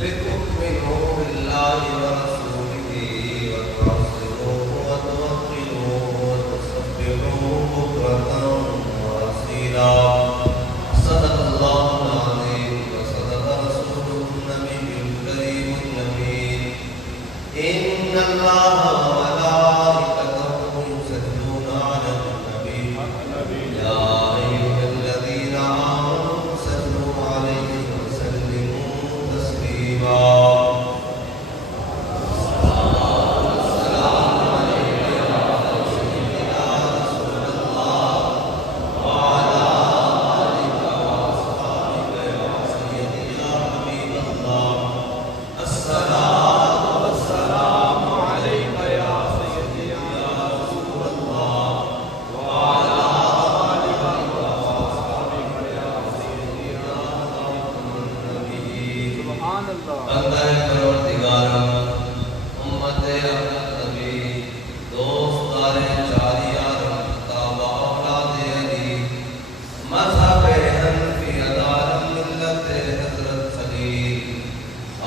لتؤمنوا بالله ورسوله وتعزروه وتوقروه وتسبحوه بكرة وأصيلا. صدق الله العظيم وصدق رسوله النبي الكريم الأمين. إن الله وملائكته يصلون على النبي يا أيها الذين آمنوا صلوا عليه وسلموا تسليما. بندہ پروردگارم امت رحمت نبی دوستار جاریار تابع اولاد علی مذہب حنفی ادار ملت حضرت خلیل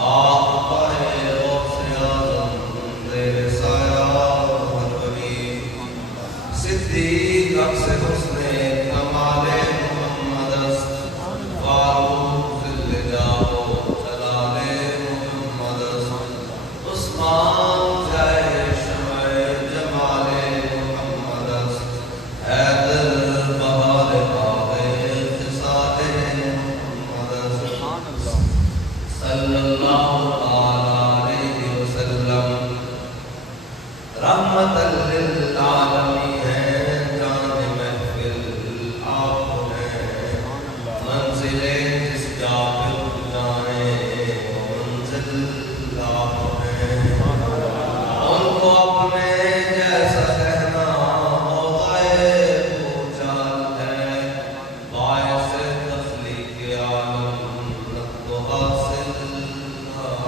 آپ پائے غوث اعظم زیر سایہ الولی صدیق عکس حسن کمال محمد است فاروق ذل جاہ رحمت للعالمین ہے جان محفل آپ ہیں منزل جس جا پہ جائیں منزل آپ ہیں ان کو اپنے جیسا کہنا غائب و جال ہے باعث تخلیق عالم نقد و حاصل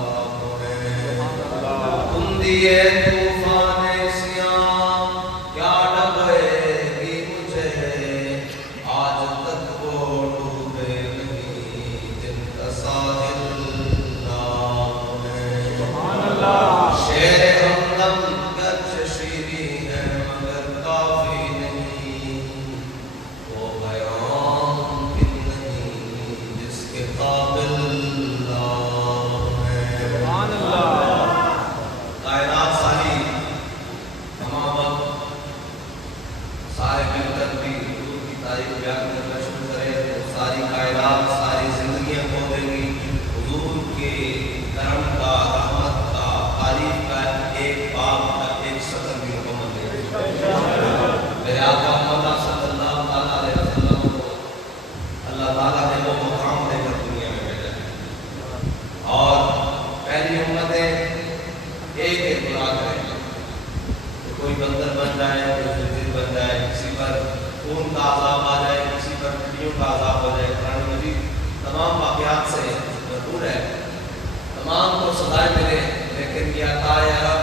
آپ ہیں تم دیے کوئی بندر بن جائے کوئی خنزیر بن جائے کسی پر خون کا عذاب آ جائے کسی پر ہڈیوں کا عذاب ہو جائے قرآن مجید تمام واقعات سے بھرپور ہے تمام کو سزائے ملے لیکن یہ عطا رب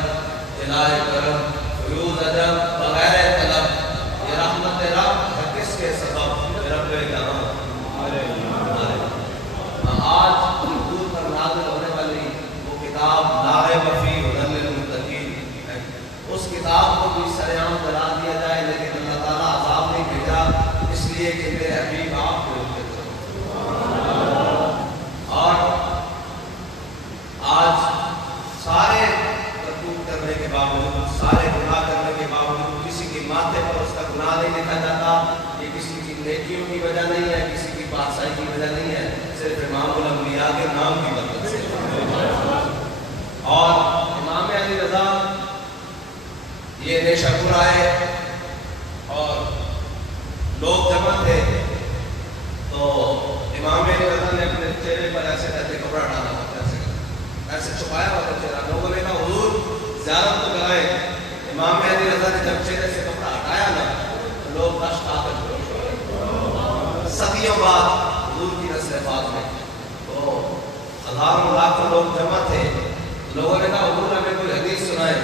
الہ کرم فیوض عجب بغیر طلب یہ رحمت رب ہے کس کے سبب رب جہاں آج حضور پر نازل ہونے والی وہ کتاب لا ریب فیہ ھدی للمتقین اس کتاب کو بھی سرعام جلا دیا جائے لیکن اللہ تعالیٰ عذاب نہیں بھیجا اس لیے کہ میرے حبیب آپ کو اور آج سارے کرتوت کرنے کے باوجود سارے گناہ کرنے کے باوجود کسی کے ماتھے پر اس کا گناہ نہیں لکھا جاتا یہ کسی کی نیکیوں کی وجہ نہیں ہے کسی کی بادشاہی کی وجہ نہیں ہے صرف امام الانبیاء کے نام کی برکت سے اور امام علی رضا یہ نیشہ پور آئے اور لوگ جمع تھے تو امام علی رضا نے اپنے چہرے پر ایسے کہتے کپڑا ڈالا ایسے چھپایا ہوا تھا چہرہ لوگوں نے کہا حضور زیارت تو کرائیں امام علی رضا نے جب چہرے سے کپڑا ہٹایا نا تو لوگ رشک آ کر صدیوں بعد حضور کی نسل پاک میں تو ہزاروں لاکھوں لوگ جمع تھے لوگوں نے کہا حضور ہمیں کوئی حدیث سنائے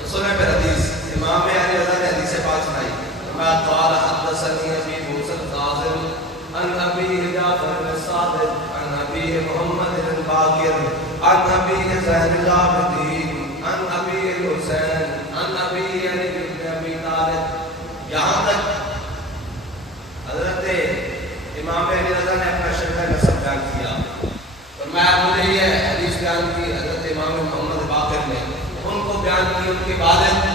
تو سنیں پھر حدیث امام علی رضا نے حدیث پاک سنائی ما قال حدثني ابي موسى القاضي عن ابي جعفر الصادق عن ابي محمد الباقر عن ابی زین العابدین عن ابی الحسین عن ابی علی بن ابی طالب. یہاں تک حضرت امام علی رضا نے اپنا شرح نسب بیان کیا. فرمایا مجھے یہ حدیث بیان کی حضرت امام محمد باقر نے, ان کو بیان کی ان کے والد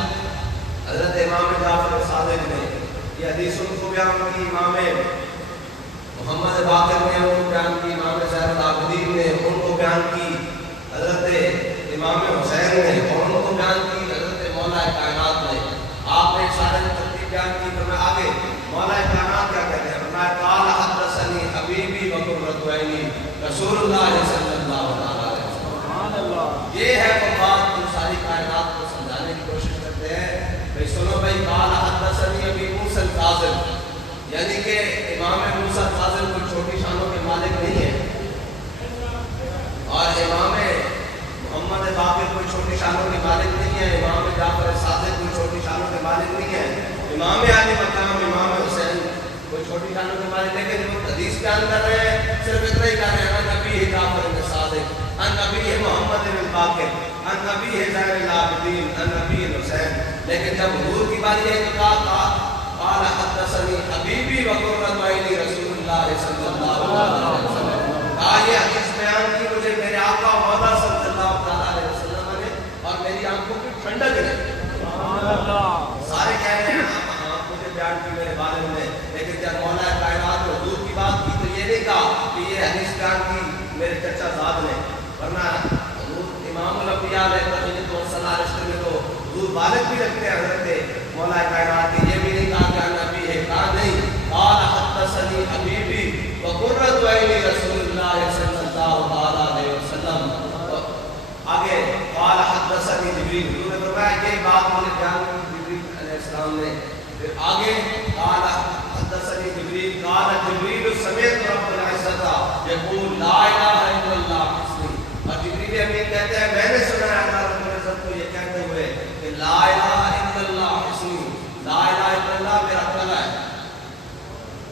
حضرت امام جعفر صادق نے. یہ حدیث ان کو بیان کی امام محمد باقر نے, ان کو بیان کی امام زین العابدین نے, ان کو بیان کی حضرت امام حسین نے, اور ان کو بیان کی حضرت مولا کائنات نے. آپ نے سارے ترتیب بیان کی. فرمایا آگے مولا کائنات کیا کہتے ہیں؟ فرمایا قال حدثنی حبیبی وقرۃ عینی رسول اللہ صلی اللہ علیہ وسلم. سبحان اللہ. یہ ہے وہ بات جو ساری کائنات کو سمجھانے کی کوشش کرتے ہیں. بھائی سنو بھائی, قال حدثنی ابی موسیٰ الکاظم, یعنی کہ امام موسیٰ الکاظم کوئی چھوٹی شانوں کے مالک نہیں ہے, اور امام محمد باقر کوئی چھوٹی شانوں کے مالک نہیں ہے, امام جعفر صادق کوئی چھوٹی شانوں کے مالک نہیں ہے, امام علی مقام امام حسین کوئی چھوٹی شانوں کے مالک. لیکن جب حدیث بیان کر رہے ہیں صرف اتنا ہی کہہ رہے ہیں ان نبی جعفر صادق ان نبی محمد باقر ان نبی زین العابدین ان نبی حسین. لیکن جب حضور کی باری ہے تو قال حدثنی حبیبی وقرۃ عینی رسول اللہ صلی اللہ علیہ وسلم. یہ حدیث بیان کی مجھے میرے آقا مولا صلی اللہ علیہ وسلم نے, اور میری آنکھوں کی ٹھنڈک نے. سارے کہہ رہے ہیں مجھے بیان کی میرے والد نے, لیکن جب مولا کائنات حضور کی بات کی تو یہ نہیں کہا کہ یہ حدیث بیان کی میرے چچا زاد نے. ورنہ حضور امام الانبیاء علیہ السلام رشتے میں تو حضور والد بھی رکھتے ہیں حضرت مولا کائنات کے. یہ بھی نہیں کہا کہ نبی ہے, کہا نہیں قال حدثنی حبیبی وقرۃ عینی رسول اللہ صلی اللہ علیہ وسلم. آگے قال حدثنی جبریل, حضور نے فرمایا یہ بات مجھے بیان کی جبریل علیہ السلام نے. پھر آگے قال حدثنی جبریل قال جبریل سمعت رب العزت یقول لا الہ الا اللہ اسمی. اور جبریل امین کہتے ہیں میں نے سنا ہے اللہ رب العزت کو یہ کہتے ہوئے کہ لا الہ الا اللہ اسمی, لا الہ الا اللہ میرا کلمہ ہے.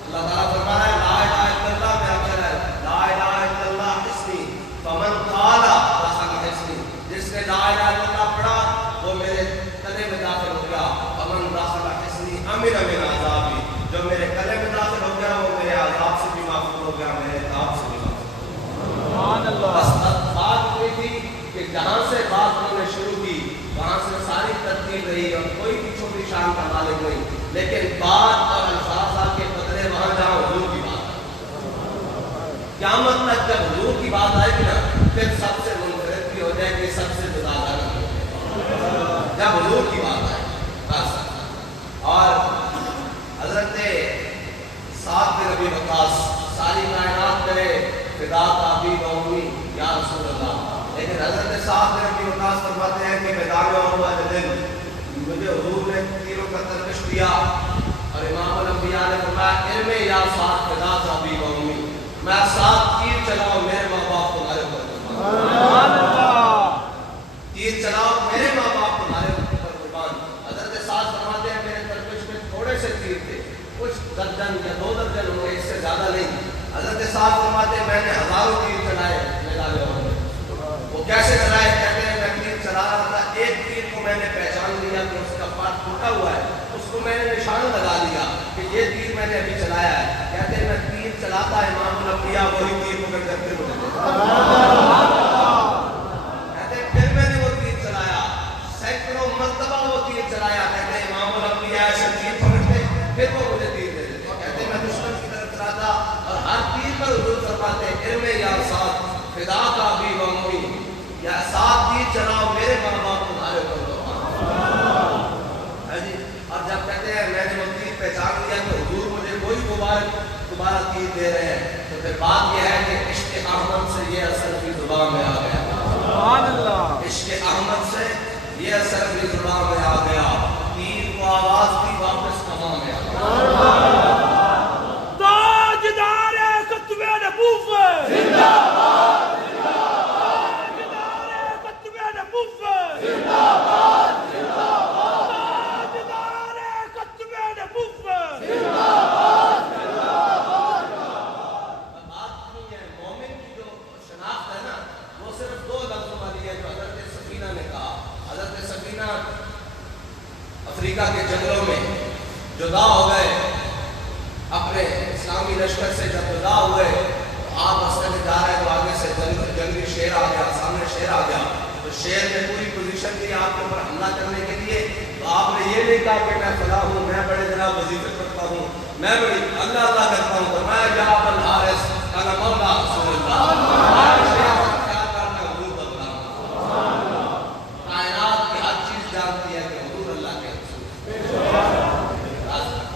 اللہ تعالیٰ فرما رہا ہے لا الہ الا اللہ میرا کلمہ ہے, لا الہ الا اللہ اسمی فمن قال دخل اسمی. جس نے لا الہ الا اللہ پڑھا وہ میرے کلمے میں داخل ہو گیا. فمن دخل اسمی امن من عذابی, جو میرے کلمے میں داخل ہو گیا وہ میرے عذاب سے بھی معفو ہو گیا, میرے عذاب سے بھی معفو. سبحان اللہ. بس بات یہ تھی کہ جہاں سے بات انہوں نے شروع کی وہاں سے ساری ترتیب رہی, اور کوئی بھی چھوٹی شان کا مالک نہیں. لیکن بات اور الفاظ کے بدلے وہاں جہاں حضور کی بات ہے, قیامت تک جب حضور کی بات آئے گی نا پھر سب سے منفرد بھی ہو جائے گی, سب سے جدا بھی ہو جائے گی جب حضور کی بات آئے بس. اور حضرت سعد بن ابی وقاص ساری کائنات کرے فدا ابی و امی یا رسول اللہ, لیکن حضرت سعد بن ابی وقاص فرماتے ہیں کہ میدان احد والے دن مجھے حضور نے تیروں کا ترکش دیا, اور امام الانبیاء نے فرمایا علم یا سعد فدا ابی و امی, میں سعد تیر چلاؤ میرے ماں باپ تمہارے اوپر قربان, تیر چلاؤ میرے ماں باپ تمہارے اوپر قربان. حضرت سعد فرماتے ہیں میرے ترکش میں تھوڑے سے تیر تھے, کچھ درجن یا 2 درجن ہوں گے, اس سے زیادہ نہیں. حضرت سعد فرماتے ہیں میں نے ہزاروں تیر چلائے میدان احد میں. وہ کیسے چلائے؟ کہتے ہیں میں تیر چلا رہا تھا, ایک تیر کو میں نے پہچان لیا کہ اس کا پارٹ ٹوٹا ہوا ہے, اس کو میں نے نشان لگا لیا کہ یہ تیر میں نے ابھی چلایا ہے. کہتے ہیں میں تیر چلاتا امام الانبیاء وہی تیر پکڑ کر پھر مجھے کہتے ہیں پھر میں نے وہ تیر چلایا, سینکڑوں مرتبہ وہ تیر چلایا. کہتے ہیں امام الانبیاء ایسے تیر پکڑتے پھر وہ مجھے تیر دے دیتے. کہتے ہیں میں دشمن کی طرف چلاتا اور ہر تیر پر حضور فرماتے علم یا سعد فدا کا ابی و امی, یا سعد تیر چلاؤ میرے ماں باپ تمہارے اوپر قربان. اور جب کہتے ہیں میں نے وہ تیر پہچان لیا تو حضور مجھے کوئی دوبارہ تیر دے رہے ہیں, تو پھر بات یہ ہے کہ عشق احمد سے یہ اثر بھی زبان میں آ گیا. سبحان اللہ. عشق احمد سے یہ اثر بھی زبان میں آ گیا, تیر کو آواز بھی واپس کما میں آ گیا. تاجدار ختم نبوت زندہ باد, تاجدار ختم نبوت زندہ باد, تاجدار ختم نبوت زندہ باد. بات نہیں ہے مومن کی جو شناخت ہے نا وہ صرف 2 سکینہ نے کہا. حضرت سکینہ افریقہ کے جنگلوں میں جدا ہو گئے اپنے اسلامی لشکر سے. جب جدا ہوئے تو آپ راستے میں جا رہے تو آگے سے جنگلی شیر آ گیا, سامنے شیر آ گیا. تو شیر نے پوری پوزیشن دی آپ کے اوپر حملہ کرنے کے لیے. تو آپ نے یہ نہیں کہا کہ میں فلاں ہوں, میں بڑے جناب وظیفے پڑھتا ہوں, میں بڑی اللہ اللہ کرتا ہوں. فرمایا یا ابا الحارث قال مولا رسول اللہ. کائنات کی ہر چیز جانتی ہے کہ حضور اللہ کے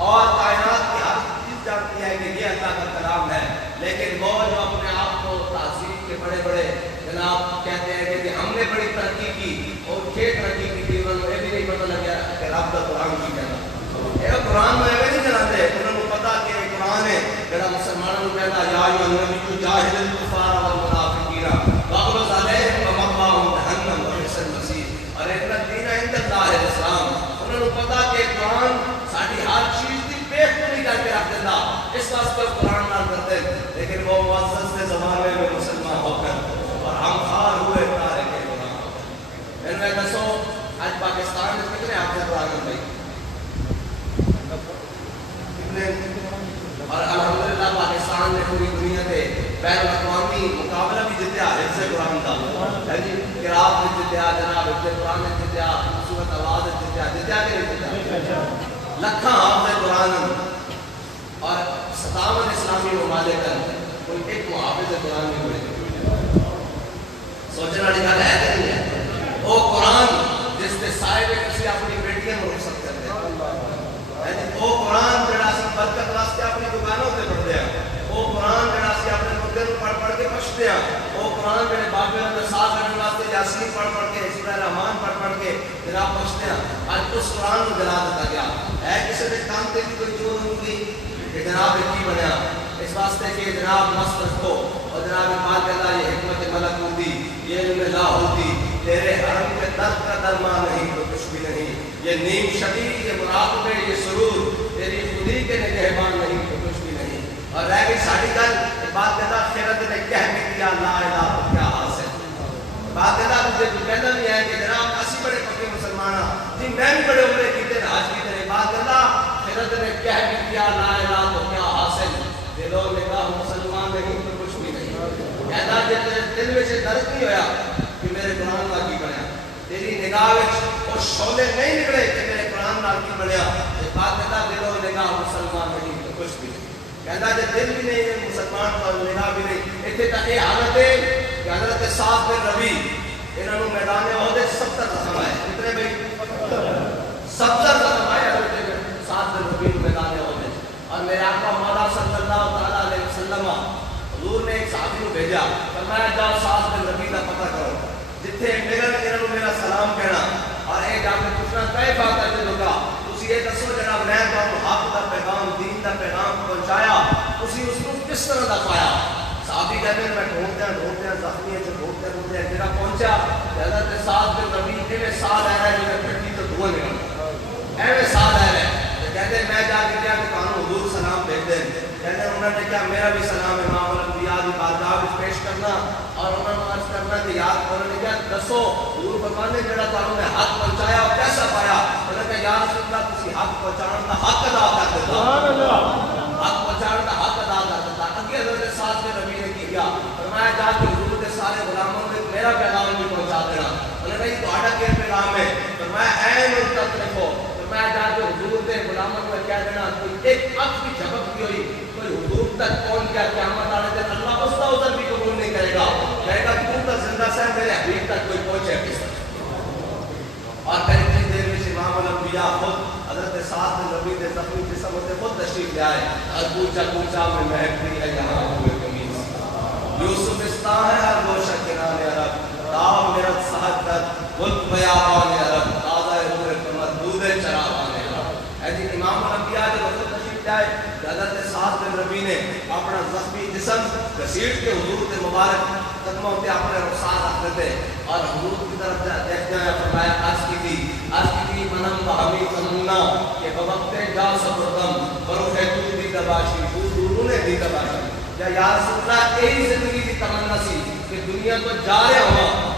اور کائنات کی ہر چیز جانتی ہے کہ یہ اللہ کا کلام ہے. لیکن وہ جو اپنے آپ کو تہذیب کے بڑے بڑے جناب کہتے ہیں کہ ہم نے بڑی ترقی کی اور یہ ترقی کی تھی, انہوں نے بھی نہیں پتہ لگا کہ رب کا قرآن کی کہنا. یہ قرآن میں نہیں جانتے, انہوں نے پتا کہ قرآن ہے جڑا مسلمانوں کو کہتا یا ایھا النبی جاہد الکفار والمنافقین واغلظ علیہم ومأواہم جہنم وبئس المصیر اور ان الدین عند اللہ الاسلام. انہوں نے پتا کہ قرآن ساری ہر چیز کی پیش نہیں کر کے رکھ دیتا, اس واسطے قرآن نہ کرتے. لیکن وہ معزز سے زمانے میں مسلمان ہو کر اور ہم خار ہوئے تارے کے قرآن. ان میں دسو آج پاکستان میں کتنے حافظ قرآن بھائی اور الحمدللہ پاکستان نے پوری دنیا کے بین الاقوامی مقابلہ بھی جتیا حفظ قرآن کا. قرات میں جتیا, جناب حفظ قرآن میں جتیا, صورت آواز میں جتیا کہ نہیں جتیا. لکھاں حافظ قرآن اور 57 اسلامی ممالک کوئی ایک محافظ قرآن میں ہوئے. سوچنے والی گل ہے کہ نہیں ہے؟ وہ قرآن جس کے سائے میں کسی اپنی بیٹیاں میں رخصت کرتے ہیں. وہ قرآن جڑا سی برکت واسطے اپنی دکانوں سے پڑھتے ہیں. وہ قرآن جڑا سی اپنے مدے کو پڑھ پڑھ کے پچھتے ہیں. وہ قرآن جڑے بابے اندر ساتھ کرنے واسطے یاسین پڑھ پڑھ کے, سورہ رحمان پڑھ پڑھ کے جناب پچھتے ہیں. آج اس قرآن کو جلا دیتا گیا ہے. کسی نے کام کے بھی کوئی چور ہوگی کہ جناب کی بنیا اس واسطے کہ جناب مست رکھو اور جناب بات کہتا یہ حکمت ملک ہوتی, یہ علم لا ہوتی, تیرے حرم کے درد کا درمان نہیں تو کچھ بھی نہیں, یہ نیم شدید, یہ مراقبے, یہ سرور, تیری خودی کے نگہبان نہیں تو کچھ بھی نہیں. اور رہ گئی ساڑھی گل بات کہتا خیرت نے کہہ بھی دیا لا الہ تو کیا حاصل. بات کہتا تجھے تو کہنا نہیں ہے کہ جناب اسی بڑے پکے مسلمان ہیں جی, میں بھی بڑے عمرے کیتے ہیں حج کیتے ہیں. بات کہتا خیرت نے کہہ بھی دیا لا الہ تو کیا حاصل, دلوں نے کہا مسلمان نہیں تو کچھ بھی نہیں. کہتا جی تیرے دل میں سے درد نہیں ہویا کہ میرے قرآن کا کی بنیا, تیری نگاہ اور شعلے نہیں نکلے کہ میرے قرآن نال کی بنیا. یہ بات کہتا دلوں نگاہ مسلمان نہیں تو کچھ بھی نہیں. کہتا جب دل بھی نہیں ہے مسلمان اور نگاہ بھی نہیں. اتنے تک یہ حالت ہے کہ حضرت سعد بن ربیع انہوں نے میدان عہد 70 زخم آئے. کتنے بھائی 70 زخم آئے حضرت سعد بن ربیع میدان عہد. اور میرے آقا مولا صلی اللہ تعالیٰ علیہ وسلم حضور نے ایک صحابی کو بھیجا, فرمایا جاؤ سعد بن ربیع کا پتہ کرو, جتھے میرا سلام کہنا اور ایک جا کے پوچھنا طے بات ہے لوگا تسی یہ دسو جناب میں تو حق دا پیغام دین دا پیغام پہنچایا تسی اس کو کس طرح دا پایا. صحابی کہتے ہیں میں ڈھونڈتے ہیں زخمی ہے ڈھونڈتے ہیں جڑا پہنچا حضرت سعد بن ربیع کے ساتھ آ رہا ہے جو پھٹی تو دھواں نکلتا ایویں ساتھ آ رہا ہے. کہتے ہیں میں جا کے کیا کہ کانوں حضور سلام بھیج دیں. کہتے ہیں انہوں نے کیا میرا بھی سلام امام الانبیاء کی بارگاہ میں پیش کرنا اور انہوں نے عرض کرنا کہ یاد انہوں نے کیا دسو حضور فرمانے جڑا تانوں نے حق پہنچایا اور کیسا پایا. انہوں نے کہا یا رسول اللہ تسی حق پہنچانے کا حق ادا کر دیتا, سبحان اللہ, حق پہنچانے کا حق ادا کر دیتا. اگے حضرت سعد بن ربیع نے کیا فرمایا جا کے حضور کے سارے غلاموں میں میرا پیغام بھی پہنچا دینا. انہوں نے کہا یہ تہاڈا کیا پیغام ہے. فرمایا اے منتقلو, میں جا کے حضور کے غلاموں کو کہہ دینا کوئی ایک اک کی جھپک بھی ہوئی کوئی حضور تک پہنچ گیا قیامت والے دن اللہ اس کا ادھر بھی قبول نہیں کرے گا, کہے گا تو تو زندہ سے میرے حبیب تک کوئی پہنچے کس طرح. اور پھر اتنی دیر میں امام الانبیاء خود حضرت سعد بن ربیع کے زخمی جسم ہوتے خود تشریف لے آئے اور پوچھا میں مہکتی ہے یہاں ہوئے قمیص, یوسف استاں ہے ہر گوشہ کنان عرب, تاؤ میرت صحت تک ملک بیابان عرب, تازہ روح قمر دودھ چراغان عرب. ایسی امام الانبیاء جب وقت تشریف لے آئے حضرت سعد بن ربیع نے اپنا زخمی جسم گھسیٹ کے حضور کے مبارک قدموں پہ اپنے رخسار رکھ دیتے اور حضور کی طرف دیکھتے ہیں. فرمایا عرض کی تھی منم بہمی تمنا کہ بوقت جا سپردم بروخ تو دی دباشی دوروں نے دی دباشی. یا رسول اللہ یہی زندگی کی تمنا سی کہ دنیا کو جا رہا ہوا